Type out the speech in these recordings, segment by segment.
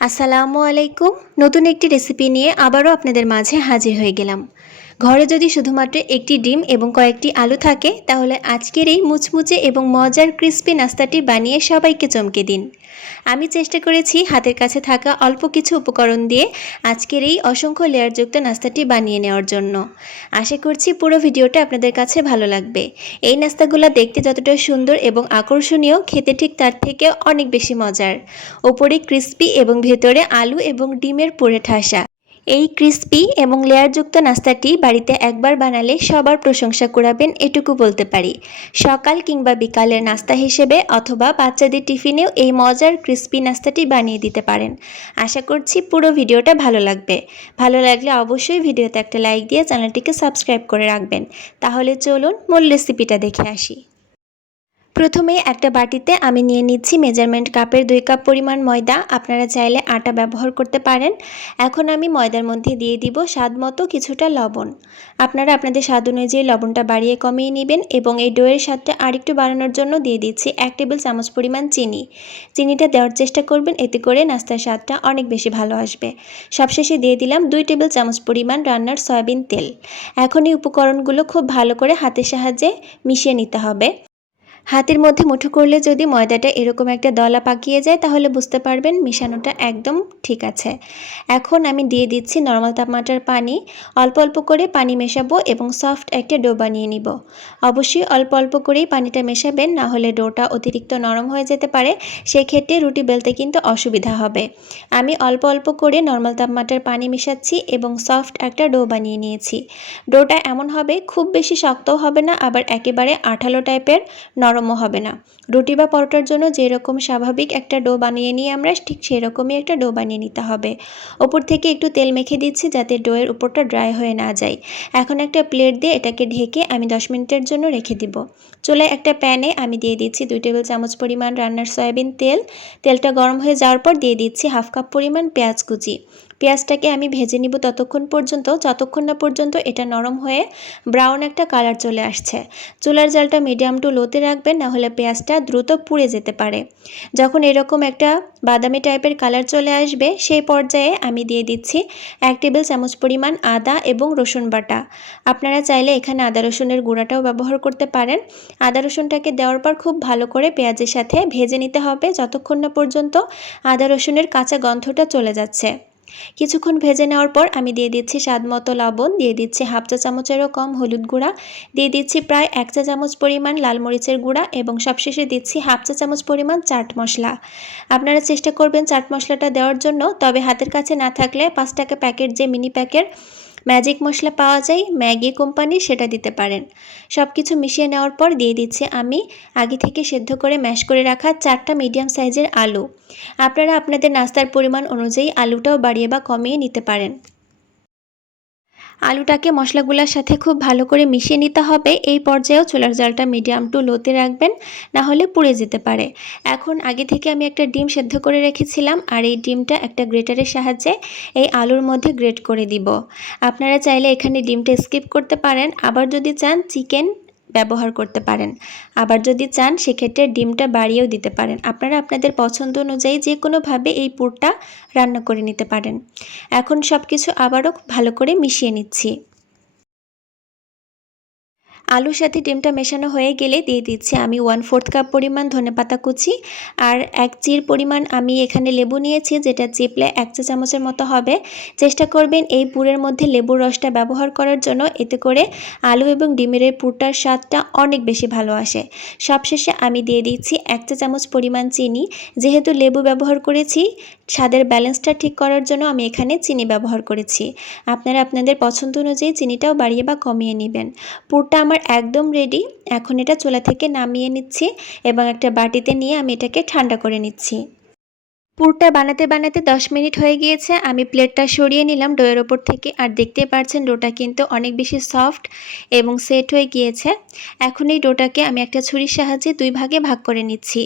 আসসালামু আলাইকুম। নতুন একটি রেসিপি নিয়ে আবারও আপনাদের মাঝে হাজির হয়ে গেলাম। ঘরে যদি শুধুমাত্র একটি ডিম এবং কয়েকটি আলু থাকে, তাহলে আজকের এই মুচমুচে এবং মজার ক্রিস্পি নাস্তাটি বানিয়ে সবাইকে চমকে দিন। আমি চেষ্টা করেছি হাতের কাছে থাকা অল্প কিছু উপকরণ দিয়ে আজকের এই অসংখ্য লেয়ারযুক্ত নাস্তাটি বানিয়ে নেওয়ার জন্য। আশা করছি পুরো ভিডিওটা আপনাদের কাছে ভালো লাগবে। এই নাস্তাগুলো দেখতে যতটা সুন্দর এবং আকর্ষণীয়, খেতে ঠিক তার থেকে অনেক বেশি মজার। ওপরে ক্রিস্পি এবং ভেতরে আলু এবং ডিমের পুরে ঠাসা এই ক্রিস্পি এবং লেয়ারযুক্ত নাস্তাটি বাড়িতে একবার বানালে সবার প্রশংসা কুড়াবেন, এটুকু বলতে পারি। সকাল কিংবা বিকালের নাস্তা হিসেবে অথবা বাচ্চাদের টিফিনেও এই মজার ক্রিস্পি নাস্তাটি বানিয়ে দিতে পারেন। আশা করছি পুরো ভিডিওটা ভালো লাগবে। ভালো লাগলে অবশ্যই ভিডিওতে একটা লাইক দিয়ে চ্যানেলটিকে সাবস্ক্রাইব করে রাখবেন। তাহলে চলুন মূল রেসিপিটা দেখে আসি। প্রথমে একটা বাটিতে আমি নিয়ে নিচ্ছি মেজারমেন্ট কাপের দুই কাপ পরিমাণ ময়দা। আপনারা চাইলে আটা ব্যবহার করতে পারেন। এখন আমি ময়দার মধ্যে দিয়ে দিব স্বাদ মতো কিছুটা লবণ। আপনারা আপনাদের স্বাদ অনুযায়ী লবণটা বাড়িয়ে কমিয়ে নেবেন এবং এই ডোয়ের স্বাদটা আরেকটু বাড়ানোর জন্য দিয়ে দিচ্ছি এক টেবিল চামচ পরিমাণ চিনি। চিনিটা দেওয়ার চেষ্টা করবেন, এতে করে নাস্তার স্বাদটা অনেক বেশি ভালো আসবে। সবশেষে দিয়ে দিলাম দুই টেবিল চামচ পরিমাণ রান্নার সয়াবিন তেল। এখন এই উপকরণগুলো খুব ভালো করে হাতের সাহায্যে মিশিয়ে নিতে হবে। হাতের মধ্যে মুঠো করলে যদি ময়দাটা এরকম একটা দলা পাকিয়ে যায়, তাহলে বুঝতে পারবেন মিশানোটা একদম ঠিক আছে। এখন আমি দিয়ে দিচ্ছি নর্মাল তাপমাত্রার পানি। অল্প অল্প করে পানি মেশাবো এবং সফট একটা ডো বানিয়ে নিব। অবশ্যই অল্প অল্প করেই পানিটা মেশাবেন, না হলে ডোটা অতিরিক্ত নরম হয়ে যেতে পারে। সেই ক্ষেত্রে রুটি বেলতে কিন্তু অসুবিধা হবে। আমি অল্প অল্প করে নর্মাল তাপমাত্রার পানি মেশাচ্ছি এবং সফট একটা ডো বানিয়ে নিয়েছি। ডোটা এমন হবে, খুব বেশি শক্তও হবে না, আবার একেবারে আঠালো টাইপের নরমও হবে না। রুটি বা পরোটার জন্য যেরকম স্বাভাবিক একটা ডো বানিয়ে নিই আমরা ঠিক সেরকমই একটা ডো বানিয়ে নিতে হবে। ওপর থেকে একটু তেল মেখে দিচ্ছি যাতে ডোয়ের উপরটা ড্রাই হয়ে না যায়। এখন একটা প্লেট দিয়ে এটাকে ঢেকে আমি দশ মিনিটের জন্য রেখে দিব। চুলায় একটা প্যানে আমি দিয়ে দিচ্ছি দুই টেবিল চামচ পরিমাণ রান্নার সয়াবিন তেল। তেলটা গরম হয়ে যাওয়ার পর দিয়ে দিচ্ছি হাফ কাপ পরিমাণ পেঁয়াজ কুচি। পেঁয়াজটাকে আমি ভেজে নিব ততক্ষণ পর্যন্ত, যতক্ষণ না পর্যন্ত এটা নরম হয়ে ব্রাউন একটা কালার চলে আসছে। চুলার জালটা মিডিয়াম টু লোতে রাখবেন, না হলে পেঁয়াজটা দ্রুত পুড়ে যেতে পারে। যখন এরকম একটা বাদামি টাইপের কালার চলে আসবে, সেই পর্যায়ে আমি দিয়ে দিচ্ছি এক টেবিল চামচ পরিমাণ আদা এবং রসুন বাটা। আপনারা চাইলে এখানে আদা রসুনের গুঁড়াটাও ব্যবহার করতে পারেন। আদা রসুনটাকে দেওয়ার পর খুব ভালো করে পেঁয়াজের সাথে ভেজে নিতে হবে, যতক্ষণ না পর্যন্ত আদা রসুনের কাঁচা গন্ধটা চলে যাচ্ছে। কিছুক্ষণ ভেজে নেওয়ার পর আমি দিয়ে দিচ্ছি স্বাদ মতো লবণ, দিয়ে দিচ্ছি হাফ চা চামচেরও কম হলুদ গুঁড়া, দিয়ে দিচ্ছি প্রায় এক চা চামচ পরিমাণ লাল মরিচের গুঁড়া এবং সবশেষে দিচ্ছি হাফ চা চামচ পরিমাণ চাট মশলা। আপনারা চেষ্টা করবেন চাট মশলাটা দেওয়ার জন্য, তবে হাতের কাছে না থাকলে পাঁচ টাকা প্যাকেট যে মিনি প্যাকেট ম্যাজিক মশলা পাওয়া যায়, ম্যাগি কোম্পানি সেটা দিতে পারেন। সব কিছু মিশিয়ে নেওয়ার পর দিয়ে দিচ্ছি আমি আগে থেকে সেদ্ধ করে ম্যাশ করে রাখা চারটা মিডিয়াম সাইজের আলু। আপনারা আপনাদের নাস্তার পরিমাণ অনুযায়ী আলুটাও বাড়িয়ে বা কমিয়ে নিতে পারেন। আলুটাকে মশলাগুলোর সাথে খুব ভালো করে মিশিয়ে নিতে হবে। এই পর্যায়েও চুলার জলটা মিডিয়াম টু লোতে রাখবেন না হলে পুড়ে যেতে পারে। এখন আগে থেকে আমি একটা ডিম সেদ্ধ করে রেখেছিলাম, আর এই ডিমটা একটা গ্রেটারের সাহায্যে এই আলুর মধ্যে গ্রেট করে দিব। আপনারা চাইলে এখানে ডিমটা স্কিপ করতে পারেন। আবার যদি চান চিকেন ব্যবহার করতে পারেন। আবার যদি চান, সেক্ষেত্রে ডিমটা বাড়িয়েও দিতে পারেন। আপনারা আপনাদের পছন্দ অনুযায়ী যে কোনোভাবে এই পুরটা রান্না করে নিতে পারেন। এখন সব কিছু আবারও ভালো করে মিশিয়ে নিচ্ছি। আলুর সাথে ডিমটা মেশানো হয়ে গেলে দিয়ে দিচ্ছি আমি ওয়ান ফোর্থ কাপ পরিমাণ ধনেপাতা কুচি আর এক চির পরিমাণ আমি এখানে লেবু নিয়েছি, যেটা চিপলে এক চা চামচের মতো হবে। চেষ্টা করবেন এই পুরের মধ্যে লেবুর রসটা ব্যবহার করার জন্য, এতে করে আলু এবং ডিমের পুরটার স্বাদটা অনেক বেশি ভালো আসে। সবশেষে আমি দিয়ে দিচ্ছি এক চা চামচ পরিমাণ চিনি। যেহেতু লেবু ব্যবহার করেছি, স্বাদের ব্যালেন্সটা ঠিক করার জন্য আমি এখানে চিনি ব্যবহার করেছি। আপনারা আপনাদের পছন্দ অনুযায়ী চিনিটাও বাড়িয়ে বা কমিয়ে নেবেন। পুরটা আমার একদম রেডি এখন এটা চুলা থেকে নামিয়ে নিচ্ছি এবং একটা বাটিতে নিয়ে আমি এটাকে ঠান্ডা করে নিচ্ছি। পুরটা বানাতে বানাতে 10 মিনিট হয়ে গিয়েছে। আমি প্লেটটা সরিয়ে নিলাম ডোয়ের ওপর থেকে। আর দেখতে পাচ্ছেন ডোটা কিন্তু অনেক বেশি সফট এবং সেট হয়ে গিয়েছে। এখন এই ডোটাকে আমি একটা ছুরির সাহায্যে দুই ভাগে ভাগ করে নিচ্ছি,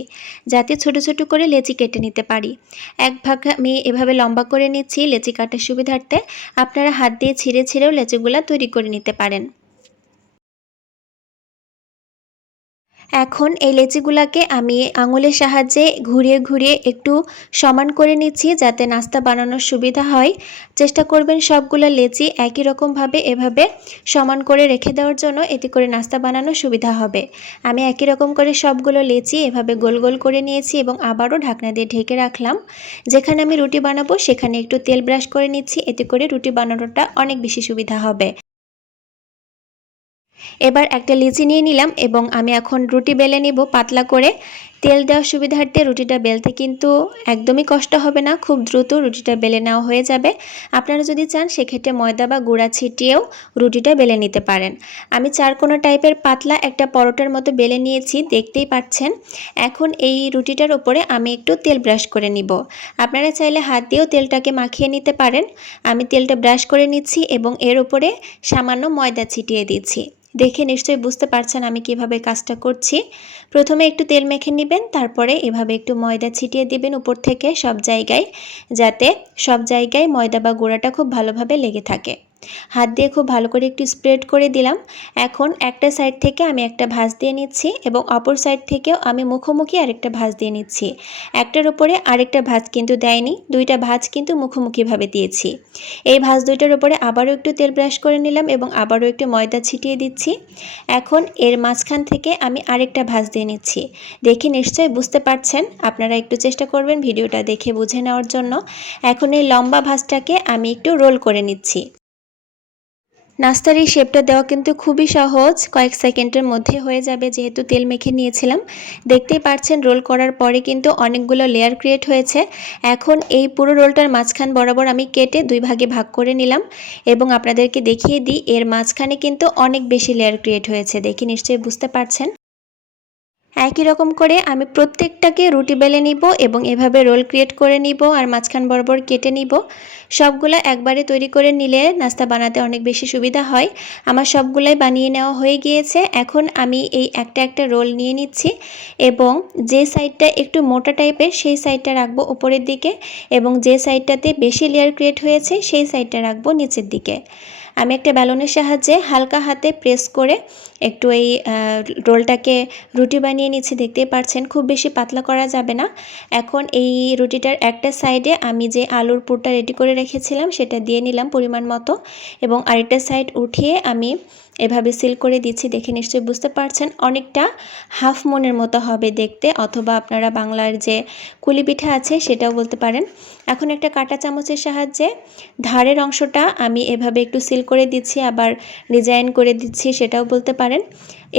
যাতে ছোট ছোট করে লেচি কেটে নিতে পারি। এক ভাগ আমি এভাবে লম্বা করে নিচ্ছি লেচি কাটার সুবিধার্থে। আপনারা হাত দিয়ে ছিঁড়ে ছিঁড়েও লেচিগুলা তৈরি করে নিতে পারেন। এখন এই লেচিগুলাকে আমি আঙুলের সাহায্যে ঘুরিয়ে ঘুরিয়ে একটু সমান করে নিচ্ছি যাতে নাস্তা বানানোর সুবিধা হয়। চেষ্টা করবেন সবগুলো লেচি একই রকমভাবে এভাবে সমান করে রেখে দেওয়ার জন্য এতে করে নাস্তা বানানোর সুবিধা হবে। আমি একই রকম করে সবগুলো লেচি এভাবে গোল গোল করে নিয়েছি এবং আবারও ঢাকনা দিয়ে ঢেকে রাখলাম। যেখানে আমি রুটি বানাবো সেখানে একটু তেল ব্রাশ করে নিচ্ছি, এতে করে রুটি বানানোটা অনেক বেশি সুবিধা হবে। এবার একটা লিচি নিয়ে নিলাম এবং আমি এখন রুটি বেলে নিব পাতলা করে। তেল দেওয়ার সুবিধার্থে রুটিটা বেলতে কিন্তু একদমই কষ্ট হবে না। খুব দ্রুত রুটিটা বেলে নেওয়া হয়ে যাবে। আপনারা যদি চান, সেক্ষেত্রে ময়দা বা গুঁড়া ছিটিয়েও রুটিটা বেলে নিতে পারেন। আমি চার কোনো টাইপের পাতলা একটা পরোটার মতো বেলে নিয়েছি, দেখতেই পাচ্ছেন। এখন এই রুটিটার ওপরে আমি একটু তেল ব্রাশ করে নিব। আপনারা চাইলে হাত দিয়েও তেলটাকে মাখিয়ে নিতে পারেন। আমি তেলটা ব্রাশ করে নিচ্ছি এবং এর উপরে সামান্য ময়দা ছিটিয়ে দিচ্ছি। দেখে নিশ্চয়ই বুঝতে পারছেন আমি কীভাবে কাজটা করছি। প্রথমে একটু তেল মেখে নেবেন। তারপরে এভাবে একটু ময়দা ছিটিয়ে দিবেন উপর থেকে সব জায়গায়, যাতে সব জায়গায় ময়দা বা গুঁড়াটা খুব ভালোভাবে লেগে থাকে। হাত দিয়ে খুব ভালো করে একটু স্প্রেড করে দিলাম। এখন একটা সাইড থেকে আমি একটা ভাঁজ দিয়ে নিচ্ছি এবং অপর সাইড থেকেও আমি মুখোমুখি আরেকটা ভাঁজ দিয়ে নিচ্ছি। একটার উপরে আরেকটা ভাঁজ কিন্তু দেয়নি, দুইটা ভাঁজ কিন্তু মুখোমুখিভাবে দিয়েছি। এই ভাঁজ দুইটার উপরে আবারও একটু তেল ব্রাশ করে নিলাম এবং আবারও একটু ময়দা ছিটিয়ে দিচ্ছি। এখন এর মাঝখান থেকে আমি আরেকটা ভাঁজ দিয়ে নিচ্ছি। দেখে নিশ্চয়ই বুঝতে পারছেন, আপনারা একটু চেষ্টা করবেন ভিডিওটা দেখে বুঝে নেওয়ার জন্য। এখন এই লম্বা ভাঁজটাকে আমি একটু রোল করে নিচ্ছি। নাস্তার এই শেপটা দেওয়া কিন্তু খুবই সহজ। কয়েক সেকেন্ডের মধ্যে হয়ে যাবে যেহেতু তেল মেখে নিয়েছিলাম। দেখতেই পাচ্ছেন রোল করার পরে কিন্তু অনেকগুলো লেয়ার ক্রিয়েট হয়েছে। এখন এই পুরো রোলটার মাঝখান বরাবর আমি কেটে দুই ভাগে ভাগ করে নিলাম এবং আপনাদেরকে দেখিয়ে দিই, এর মাঝখানে কিন্তু অনেক বেশি লেয়ার ক্রিয়েট হয়েছে। দেখে নিশ্চয়ই বুঝতে পারছেন। একই রকম করে আমি প্রত্যেকটাকে রুটি বেলে নিব এবং এভাবে রোল ক্রিয়েট করে নিব আর মাঝখান বরাবর কেটে নিব। সবগুলো একবারে তৈরি করে নিলে নাস্তা বানাতে অনেক বেশি সুবিধা হয়। আমার সবগুলাই বানিয়ে নেওয়া হয়ে গিয়েছে। এখন আমি এই একটা একটা রোল নিয়ে নিচ্ছি এবং যে সাইডটা একটু মোটা টাইপের সেই সাইডটা রাখব উপরের দিকে এবং যে সাইডটাতে বেশি লেয়ার ক্রিয়েট হয়েছে সেই সাইডটা রাখব নিচের দিকে। আমি একটা ব্যালনের সাহায্যে হালকা হাতে প্রেস করে একটু এই রোলটাকে রুটি বানিয়ে নিচ্ছি। দেখতেই পারছেন, খুব বেশি পাতলা করা যাবে না। এখন এই রুটিটার একটা সাইডে আমি যে আলুর পুরটা রেডি করে রেখেছিলাম, সেটা দিয়ে নিলাম পরিমাণ মতো এবং আরেকটা সাইড উঠিয়ে আমি এভাবে সিল করে দিচ্ছি, দেখে নিশ্চয়ই বুঝতে পারছেন। অনেকটা হাফ মনের মতো হবে দেখতে, অথবা আপনারা বাংলার যে কুলি পিঠা আছে সেটাও বলতে পারেন। এখন একটা কাটা চামচের সাহায্যে ধারের অংশটা আমি এভাবে একটু সিল করে দিচ্ছি, আবার ডিজাইন করে দিচ্ছি সেটাও বলতে পারেন।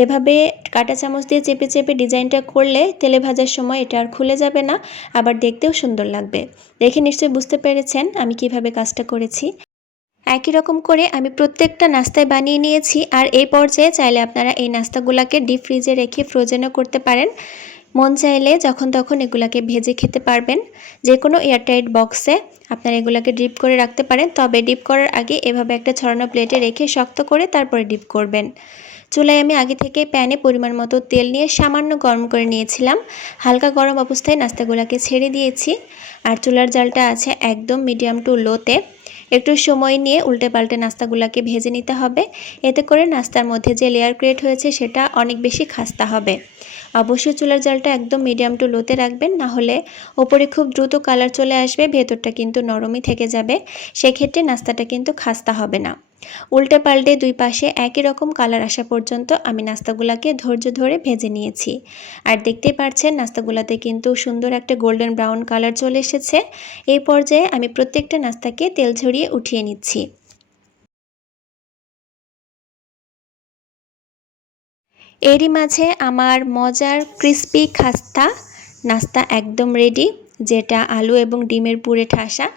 এভাবে কাটা চামচ দিয়ে চেপে চেপে ডিজাইনটা করলে তেলে ভাজার সময় এটা আর খুলে যাবে না, আবার দেখতেও সুন্দর লাগবে। দেখে নিশ্চয়ই বুঝতে পেরেছেন আমি কীভাবে কাজটা করেছি। একই রকম করে আমি প্রত্যেকটা নাস্তায় বানিয়ে নিয়েছি। আর এই পর্যায়ে চাইলে আপনারা এই নাস্তাগুলোকে ডিপ ফ্রিজে রেখে ফ্রোজেনও করতে পারেন। মন চাইলে যখন তখন এগুলাকে ভেজে খেতে পারবেন। যে কোনো এয়ারটাইট বক্সে আপনারা এগুলাকে ডিপ করে রাখতে পারেন। তবে ডিপ করার আগে এভাবে একটা ছড়ানো প্লেটে রেখে শক্ত করে তারপরে ডিপ করবেন। চুলায় আমি আগে থেকে প্যানে পরিমাণ মতো তেল নিয়ে সামান্য গরম করে নিয়েছিলাম। হালকা গরম অবস্থায় নাস্তাগুলাকে ছেড়ে দিয়েছি। আর চুলার জালটা আছে একদম মিডিয়াম টু লোতে একটু সময় নিয়ে উল্টে পাল্টে নাস্তাগুলোকে ভেজে নিতে হবে। এতে করে নাস্তার মধ্যে যে লেয়ার ক্রিয়েট হয়েছে সেটা অনেক বেশি খাস্তা হবে। অবশ্যই চুলার জালটা একদম মিডিয়াম টু লোতে রাখবেন, না হলে ওপরে খুব দ্রুত কালার চলে আসবে, ভেতরটা কিন্তু নরমই থেকে যাবে। সেক্ষেত্রে নাস্তাটা কিন্তু খাস্তা হবে না। উল্টে পাল্টে দুই পাশে একই রকম কালার আসা পর্যন্ত আমি নাস্তাগুলাকে ধৈর্য ধরে ভেজে নিয়েছি। আর দেখতেই পাচ্ছেন নাস্তাগুলাতে কিন্তু সুন্দর একটা গোল্ডেন ব্রাউন কালার চলে এসেছে। এই পর্যায়ে আমি প্রত্যেকটা নাস্তাকে তেল ঝরিয়ে উঠিয়ে নিচ্ছি। এরই মাঝে আমার মজার ক্রিস্পি খাস্তা, নাস্তা একদম রেডি, যেটা আলু এবং ডিমের পুরে ঠাসা।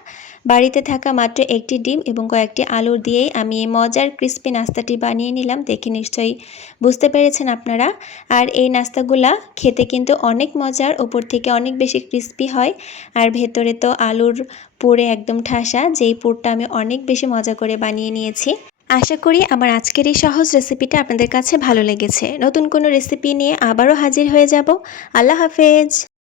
বাড়িতে থাকা মাত্র একটি ডিম এবং কয়েকটি আলু দিয়েই আমি এই মজার ক্রিস্পি নাস্তাটি বানিয়ে নিলাম, দেখে নিশ্চয়ই বুঝতে পেরেছেন আপনারা। আর এই নাস্তাগুলা খেতে কিন্তু অনেক মজার, ওপর থেকে অনেক বেশি ক্রিস্পি হয়। আর ভেতরে তো আলুর পুরে একদম ঠাসা, যেই পুরটা আমি অনেক বেশি মজা করে বানিয়ে নিয়েছি। আশা করি আমার আজকের এই সহজ রেসিপিটা আপনাদের কাছে ভালো লেগেছে। নতুন কোনো রেসিপি নিয়ে আবারও হাজির হয়ে যাব। আল্লাহ হাফেজ।